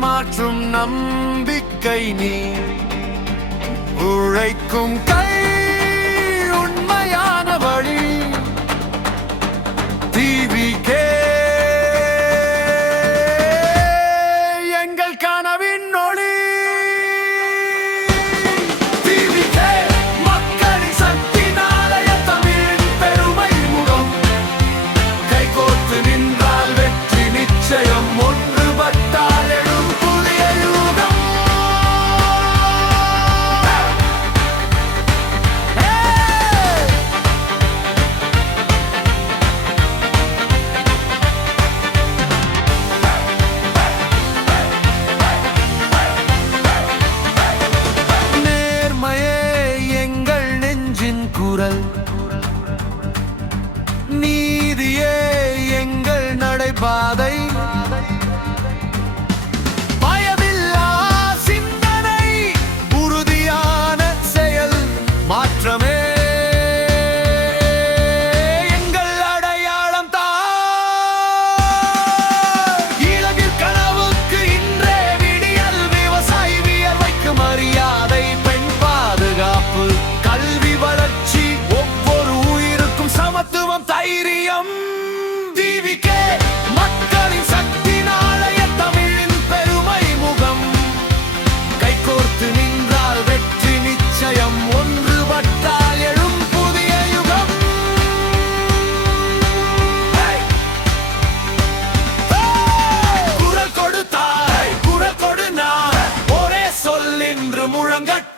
மாற்றும் நம்பிக்கை நீ உழைக்கும் கை உண்மையான வழி டிவிகே எங்கள் கனவின் ஒளி டிவிகே மக்களின் சக்தி நாளைய தமிழின் பெருமை முகம் கைகோர்த்து நின்றால் வெற்றி நிச்சயம் ஒன்றுபட்டால் எழும் புதிய யுகம் நேர்மையே எங்கள் நெஞ்சின் குரல் நீதியே எங்கள் நடைபாதை பயமில்லா சிந்தனை உறுதியான செயல் மாற்றமே எங்கள் அடையாளம் இலகில் கனவுக்கு இன்றே விடியல் விவசாயி வியர்வைக்கு மரியாதை பெண் பாதுகாப்பு கல்வி வளர்ச்சி ஒவ்வொரு உயிருக்கும் சமத்துவம் தைரியம் டிவிகே மக்களின் சக்தி நாளைய தமிழின் பெருமை முகம் கைகோர்த்து நின்றால் வெற்றி நிச்சயம் ஒன்றுபட்டால் எழும் புதிய யுகம் குரல் கொடுத்தாய் குரல் கொடு நான் ஒரே சொல் என்று முழங்கட்டும்